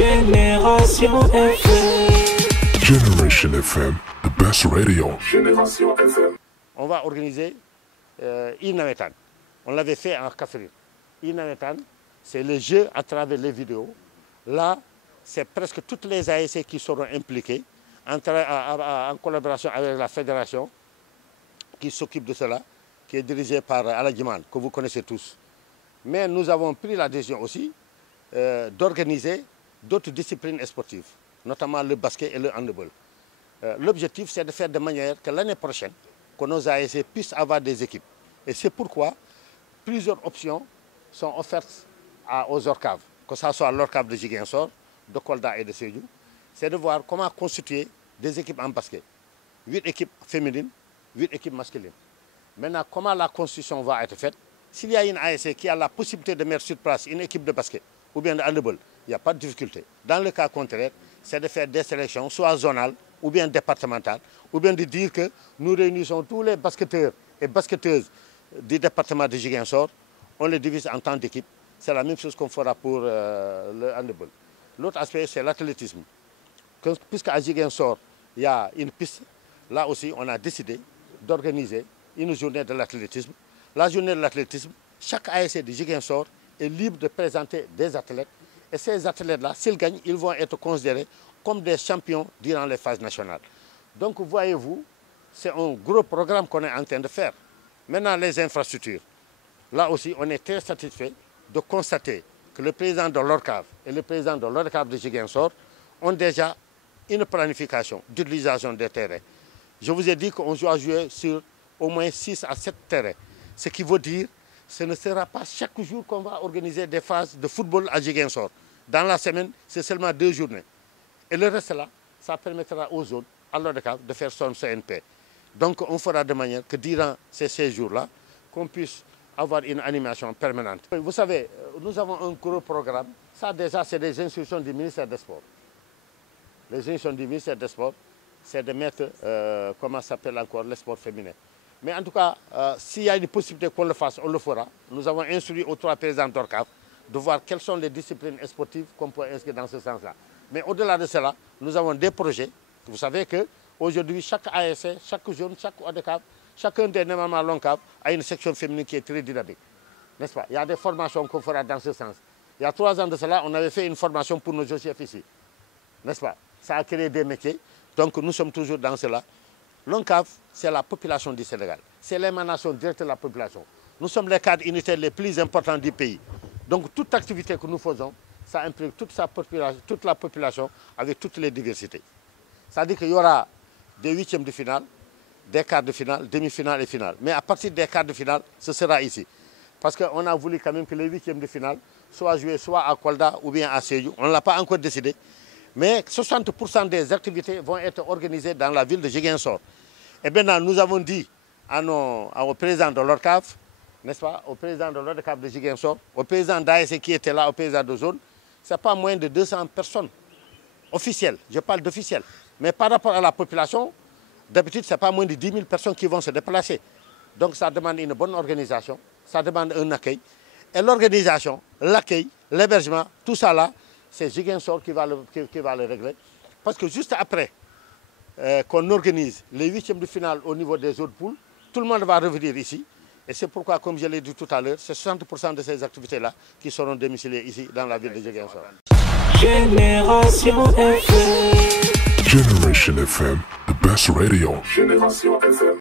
Génération FM. Generation FM, the best radio. Génération FM. On va organiser Inawetan. On l'avait fait en Kaffrine. Inawetan, c'est le jeu à travers les vidéos. Là, c'est presque toutes les ASC qui seront impliquées en collaboration avec la fédération qui s'occupe de cela, qui est dirigée par Aladjiman, que vous connaissez tous. Mais nous avons pris la décision aussi d'organiser d'autres disciplines sportives, notamment le basket et le handball. L'objectif, c'est de faire de manière que l'année prochaine, que nos ASC puissent avoir des équipes. Et c'est pourquoi plusieurs options sont offertes aux ORCAV, que ce soit l'ORCAV de Ziguinchor, de Kolda et de Sédhiou. C'est de voir comment constituer des équipes en basket. 8 équipes féminines, 8 équipes masculines. Maintenant, comment la constitution va être faite? S'il y a une ASC qui a la possibilité de mettre sur place une équipe de basket ou bien de handball, il n'y a pas de difficulté. Dans le cas contraire, c'est de faire des sélections, soit zonales ou bien départementales, ou bien de dire que nous réunissons tous les basketteurs et basketteuses du département de Ziguinchor, on les divise en tant d'équipes. C'est la même chose qu'on fera pour le handball. L'autre aspect, c'est l'athlétisme. Puisqu'à Ziguinchor, il y a une piste, là aussi, on a décidé d'organiser une journée de l'athlétisme. La journée de l'athlétisme, chaque ASC de Ziguinchor est libre de présenter des athlètes. Et ces athlètes-là, s'ils gagnent, ils vont être considérés comme des champions durant les phases nationales. Donc, voyez-vous, c'est un gros programme qu'on est en train de faire. Maintenant, les infrastructures. Là aussi, on est très satisfait de constater que le président de l'ORCAV et le président de l'ORCAV de Ziguinchor ont déjà une planification d'utilisation des terrains. Je vous ai dit qu'on doit jouer sur au moins 6 à 7 terrains. Ce qui veut dire que ce ne sera pas chaque jour qu'on va organiser des phases de football à Ziguinchor. Dans la semaine, c'est seulement 2 journées. Et le reste là, ça permettra aux zones, à l'ORCAV, de faire son CNP. Donc on fera de manière que durant ces 16 jours-là, qu'on puisse avoir une animation permanente. Vous savez, nous avons un gros programme. Ça déjà, c'est des instructions du ministère des Sports. Les instructions du ministère des Sports, c'est de mettre, comment s'appelle encore, le sport féminin. Mais en tout cas, s'il y a une possibilité qu'on le fasse, on le fera. Nous avons instruit aux 3 présidents d'ORCAV de voir quelles sont les disciplines sportives qu'on peut inscrire dans ce sens-là. Mais au-delà de cela, nous avons des projets. Vous savez qu'aujourd'hui, chaque ASC, chaque jeune, chaque ODCAV, chacun des normalement LONCAV a une section féminine qui est très dynamique. N'est-ce pas? Il y a des formations qu'on fera dans ce sens. Il y a 3 ans de cela, on avait fait une formation pour nos chefs ici. N'est-ce pas? Ça a créé des métiers. Donc nous sommes toujours dans cela. L'ONCAV, c'est la population du Sénégal. C'est l'émanation directe de la population. Nous sommes les cadres unitaires les plus importants du pays. Donc toute activité que nous faisons, ça implique toute la population avec toutes les diversités. C'est-à-dire qu'il y aura des 8e de finale, des quarts de finale, demi-finale et finale. Mais à partir des quarts de finale, ce sera ici. Parce qu'on a voulu quand même que les 8e de finale soient joués soit à Kolda ou bien à Sédhiou. On ne l'a pas encore décidé. Mais 60% des activités vont être organisées dans la ville de Ziguinchor. Et maintenant, nous avons dit au président de l'ORCAV, n'est-ce pas, au président de l'ORCAV de Ziguinchor, au président d'ASC qui était là, au président de zone, ce n'est pas moins de 200 personnes officielles. Je parle d'officielles. Mais par rapport à la population, d'habitude, ce n'est pas moins de 10 000 personnes qui vont se déplacer. Donc ça demande une bonne organisation, ça demande un accueil. Et l'organisation, l'accueil, l'hébergement, tout ça là, c'est Ziguinchor qui va le régler. Parce que juste après qu'on organise les 8e de finale au niveau des autres poules, tout le monde va revenir ici. Et c'est pourquoi, comme je l'ai dit tout à l'heure, c'est 60% de ces activités-là qui seront domiciliées ici dans la ville de Ziguinchor. Génération FM. Generation FM, the best radio. Génération FM.